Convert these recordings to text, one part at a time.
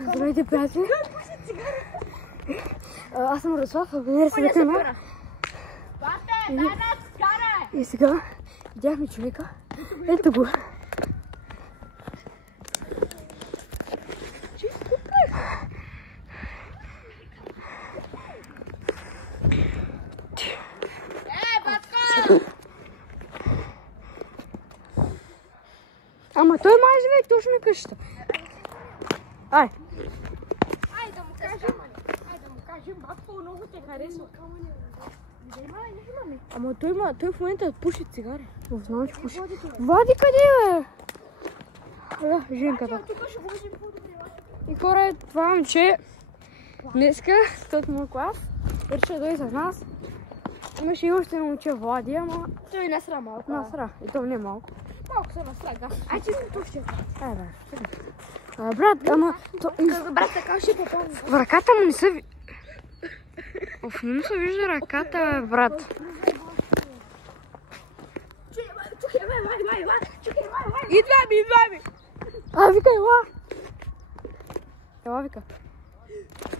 Здравейте, приятели! Аз съм Радослав, абонирай се на канала. И сега видяхме човека. Ето го. Ама той май живее точно на къщата. Ай! Ай да му кажем, батко, много те харесва. Ама той в момента пуши цигари. Знам, че пуши. Влади къде бе? Да, женката. И хора, това момче днеска, тът му клас, реши да дойде с нас. Имаше и още на момче Влади, ама Той насра малко. насра. И то не малко. Малко се насра, да. Ай, че ми пущи. Ай, бе. Брат, ама... Брат, така ще попълни. В ръката му не се... Оф, не му се вижда ръката, бе, брат. Идва ми. Вика, ела! Ела, вика.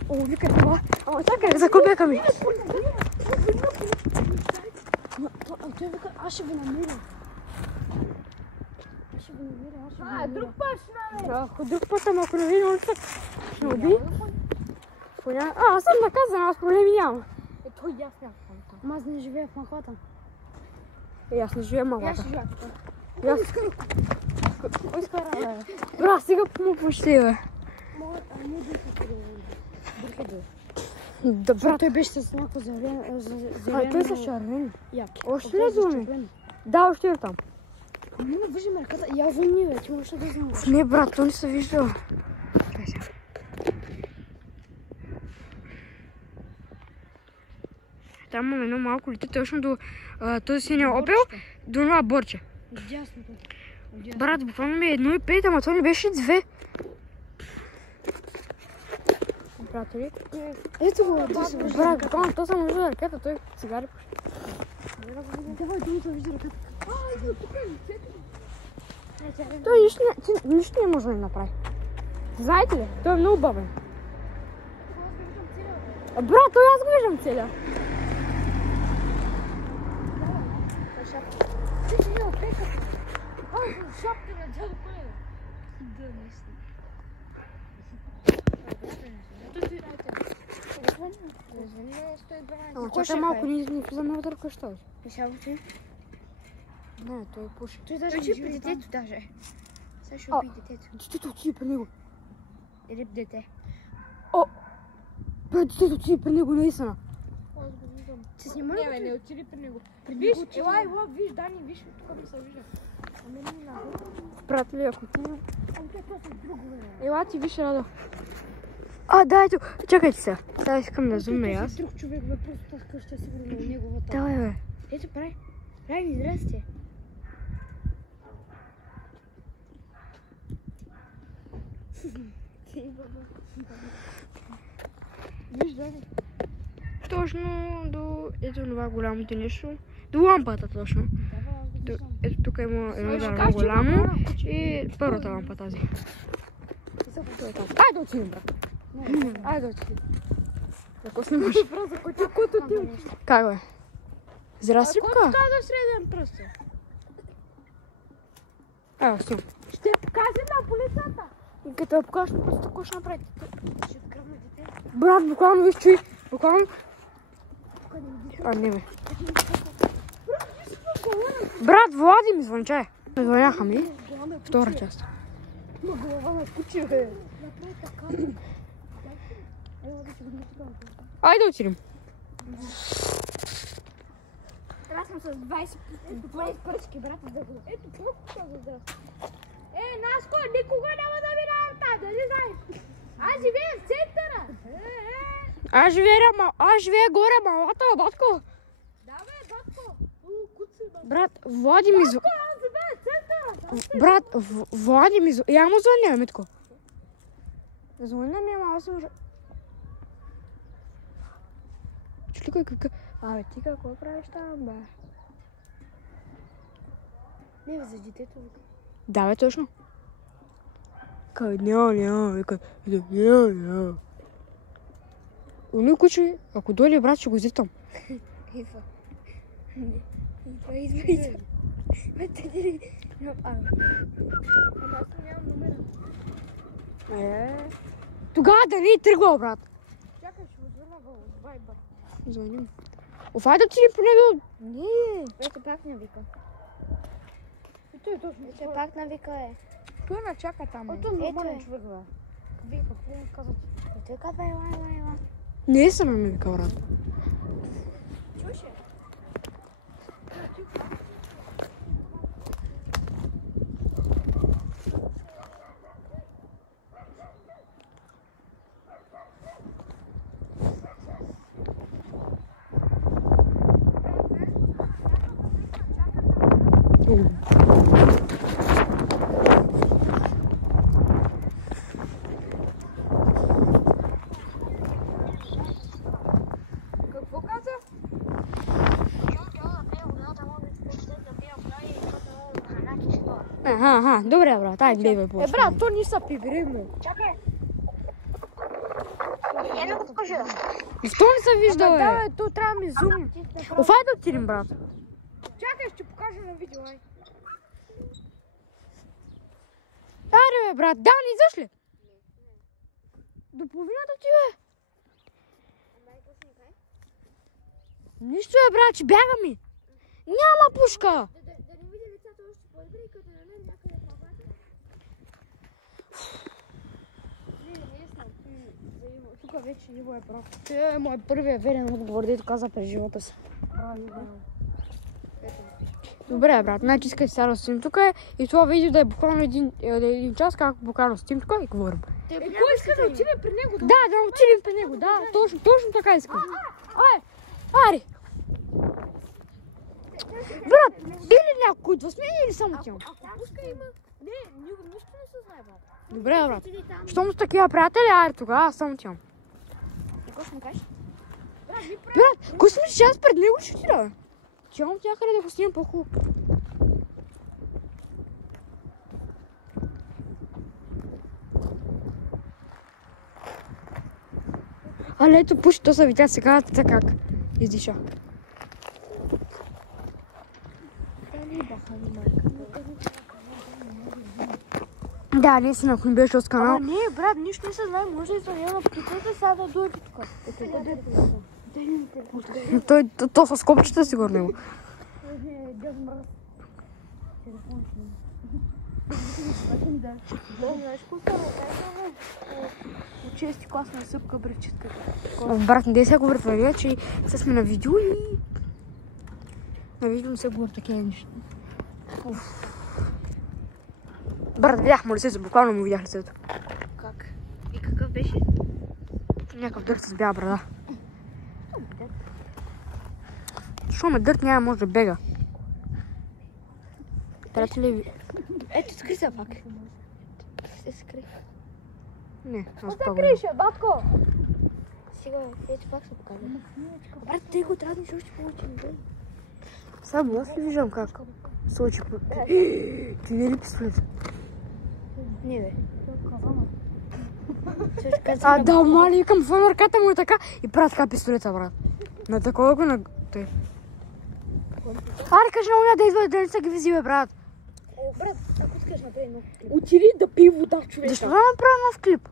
О, вика, ела. Ама чакай, закупяка ми. Той вика, аз ще ви намеря. Друг път ще намеря. Друг път, ама ако не видим още, ще ме уби. Аз съм наказана, аз проблеми нямам. Той и аз нямам. Ама аз не живея в махлата. Аз не живея в махлата. Аз ще живея тук. Бра, сега му пущи, бе. Да, брат, той беше с някакво зелено... той са червени. Още ли зелени? Да, още е там. Не виждам ръката. Я вълни, бе, ти можеш да знам. Не, брат, то не се вижда. Там имаме едно малко лете точно до този синия опел, до това борче. Дясното. Брат, буквално ми е 1,5, ама то не беше 2. Брат, ли? Ето го, брат, буквално то само вижда ръката, той цигари пуши. Давай, да се вижда ръката. Той нищо не може да ни направи. Знаете ли? Той е много бавен. Брат, той аз го виждам целя. Шапка на дядо Павел. Да, наистина. Ама чакай малко, ние влизаме вътре в къща. Пишавате? Не, той пуши. Той даже Той при детето даже. Сега ще уби детето. Детето отиде при него. Или дете. Бе, детето отиде при него наистина. Ти снима ли? Не отиде при него. Виж, ела, виж, Дани, виж, тук ми се вижда. Брат ли, ако ти... Ами те просто друго време. Ела ти виж, Радо. Да, ето. Чакайте сега. Сега искам да зумна и аз. Друг човек, бе, просто тази къща е сигурно на неговата. Давай, бе. Ето прави. Прави, здрасти. Виж, Дани. Точно до ето това голямото нещо. До лампата точно. Ето тук има едно дърво голямо и първата лампа тази. Айде отидем, брат. Айде отидем. Ако снимаш. Как бе? Здрасти, Ако ка? така да среден пръст. Айде, снимам. Ще покажи на полицията. И като я покажеш, просто какво ще направи? Ще откръвна дете. Брат, буквално виж, чуй. Буквално. Не бе. Брат, Влади ми звънчай. Звъняха ми. Втора част. На глава на куче, бе. Айде отидем. Аз съм с 20 пръчки, брат. Ето, колко каза здрасти. Наско, никога няма да ви работа, дали знаеш? Аз живея в центъра. Аз живея горе, малата, батко. Да, бе, батко. Куци, бе. Брат, Влади ми звъня. Аз живея в центъра. Брат, Влади ми звъня. Я му звъня, Митко. Звъня ми, ама аз съм... Чули какъв... Абе, ти какво правиш там, бе? Не, бе, за детето. Да, бе, точно. вика, няма, вика, няма. Оно куче, ако дойде брат, ще го излитам. Идва. Идва. Ама аз нямам номера. Тогава да не е тръгвал, брат. Чакай, ще го звърна в Viber. Звъним. Офай да отидем по него. Не, вече пак навика. Вече пак навика е. Той ме чака там. Ето нормален човек, бе. Вика, какво му казват? Той казва, ела. Не съм ме вика, брат. Чуш ли? Какво каза? Аха, добре, брат, ай, гледай по. Брат, то ни са пи време. Чакай. Ено го покажи. И що не се вижда, бе? Да, то трябва ми зум. Офай да отидем, брат. Чакай, ще покажа на видео, ай. Аре, бе, брат, да, не идваш ли? До половината ти, бе. Нищо е, брат, че бягаме. Няма пушка. Да не видя лицата още по-добре, като не някъде в мавата. Не знам. Тук вече Иво е прав. Той е мой първият верен отговор, дето каза през живота си. Добре, брат, значи искай сега да стоим тук и това видео да е буквално един час, как буквално стоим тук и говорим. Кой иска да отиде при него? Да отидем при него, да, точно така искам. Ай, ари. Брат, или някой идва с мен или само тя? Ако пуска има... Не, нищо не се знае, брат. Добре, брат. Щом с такива приятели, ари тогава само тя. Какво ще му кажеш? Брат, кой смисъл, че аз пред него ще отида, бе? Тяло тяхаре да го снимам по-хубаво. Але ето пуши, то са видя сега как издиша. Да, наистина, ако не беше от канал. Ама не, брат, нищо не се знае. Може да се на птицата сега да дойде тук. То с копчета сигурно има. Знаеш какво става? От 6 клас на съпка бревчетка. Брат, не се говори това, че сега сме на видео и... На видео не се говори такива неща. Брат, видях му лицето, буквално му видях лицето. Как? И какъв беше? Някакъв дърт с бяла брада. Защо ме дърт няма може да бега? Трябва ли ви? Ето, скри се пак. Се скри. Не, аз Какво пак. се крише, батко? Сега, ето пак се показва. Брат, тъй го трябва да ще още получим. Само аз ли виждам как? Сочи по... Ти не ли пистолет? Не, бе. Да, мали, викам, фон ръката му е така и правя така пистолета, брат. На такова го на... Той. Аре, кажи на уния да идва да не са ги визи, бе, брат. Брат, ако искаш направи нов клип. Отиди да пи вода, човека. Защо да направя нов клип?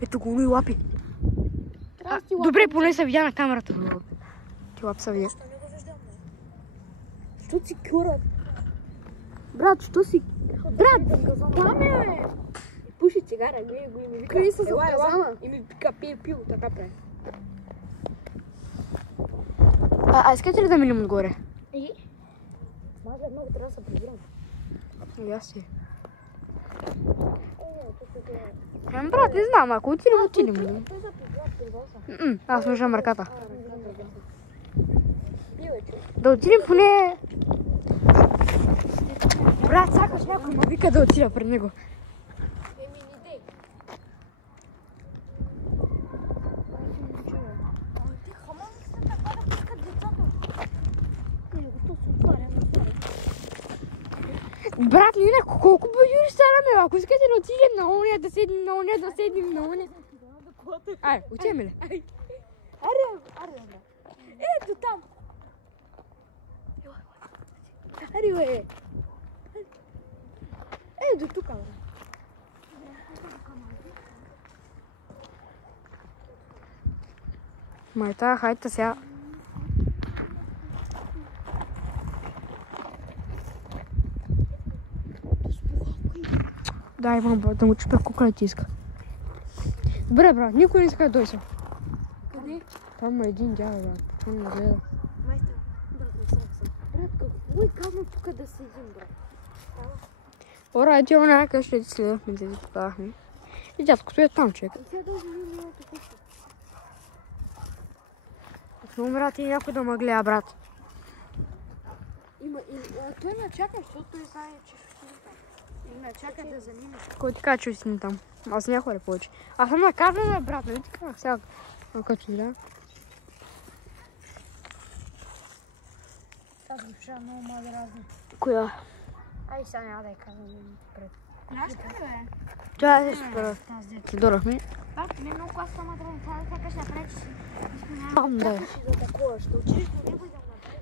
Ето го, но и лапи. Добре, поне се видя на камерата. Ти лапи се видя. Що си кюрат? Брат, що си... Брат, там е! Пуши цигара, гледай го и ми вика. Край се ела, казана. и ми вика, пил, така прави. А искате ли да минем отгоре? И? Може много трябва да се прибирам. И аз си. Брат, не знам, ако отидем. Аз слушам ръката. Да отидем поне... Брат, сакаш някой ме вика да отида пред него. Брат, ние колко баюри станаме? Ако искате да отидем на уния, да седнем на уния, да седнем на уния. Ай, отиваме ли? Аре. Ето там. Аре, бе. Ето тук, бе. Майта, хайде сега. Да, Иван, да му чупя куклата иска. Добре, брат, никой не иска да дойде. Къде? Там е един дядо, брат. Почвам да гледа. Майстор, брат, не съм. Брат, какво е казано тук да седим, брат? Ора, ти оная къща ти следвахме, да ти показахме. И дядкото е там, човек. И сега дължи ми миналото къща. Но, брат, и някой да ме гледа, брат. Той ме чака, защото той знае, че ще си там. И ме чака да занимава. Кой ти каза, че си там? Аз не ходя повече. Аз съм наказана, брат, нали ти казах сега? Като да. Тази душа много ма да разни. Коя? Ай, сега няма да я казвам пред. Знаеш къде, бе? Това е супер. Тази дете. Дорахме. Брат, не много клас само да не това къща напред, че Там, да. ще да такова, ще отидеш до него и да му направиш.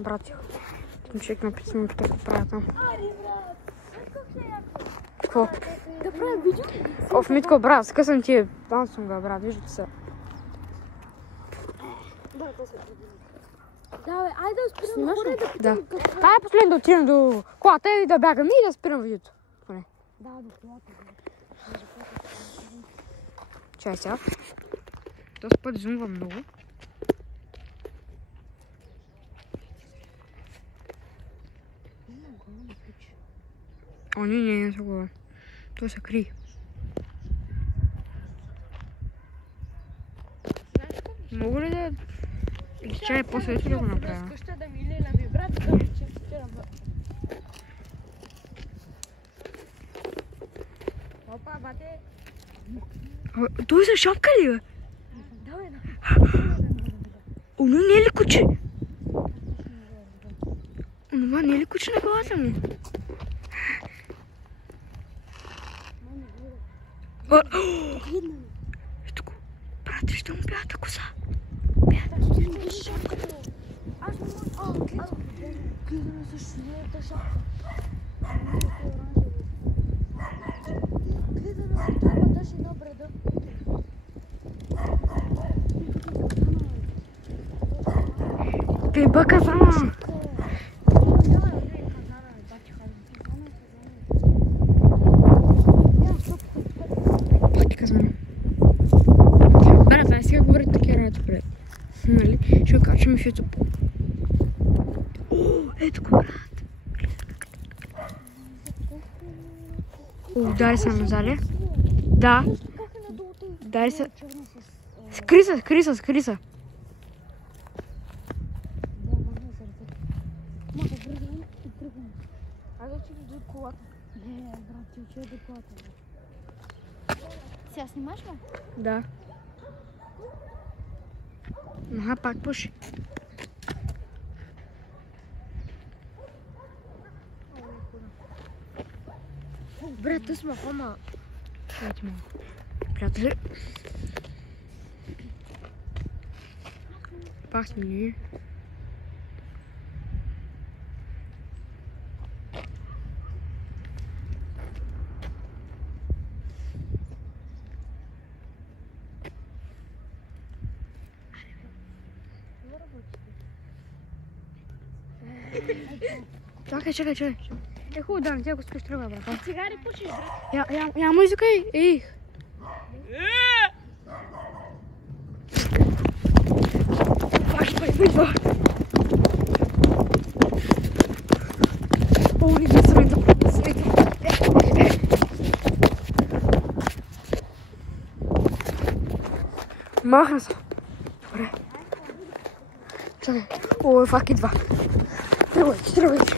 Брат, човек ме пита, какво правя там. Ари, брат! Как ще яко? Какво? Да правя видео? Оф, Митко, брат, скъсам ти Samsung, брат, виждате се. Брат, аз се да, бе, айде да спирам Снимаш горе ли? да питам Да. какво. Това е последно да отидем до колата и да бягаме и да спирам видеото. Поне. Да, до колата. Чай сега. Този път зумва много. О, не са го. Той се крие. Мога ли да... Или чай по-светло да го направя? Къща да ми леля ми, брат, да ми че спирам. Опа, бате. Той за шапка ли, бе? Давай, да. Оно не е ли куче? Онова не е ли куче на главата му? Ето го. Брат, вижда му бялата коса. Аз не мога. Гледаме също синята шапка. Гледаме това даже на бреда. Те бъка само. Брат, аз сега говоря такива работи пред. Нали? Ще качваме в YouTube. Ето го, брат. Удари се на зале. Да. Удари се. Скри се. Айде отиде до колата. Не, брат, ти отиде до колата. Сега снимаш ли? Да. Аха, пак пуши. Брат, ти сме хома. Чакайте малко. Приятели. Пак сме ние. Чакай. Е хубаво да, тя го спиш тръгва, брат. Цигари пушиш, брат. Я му извикай, их. Идва. О, не ги сред. Махна се. Добре. Чакай. О, фак идва. Тръгвай.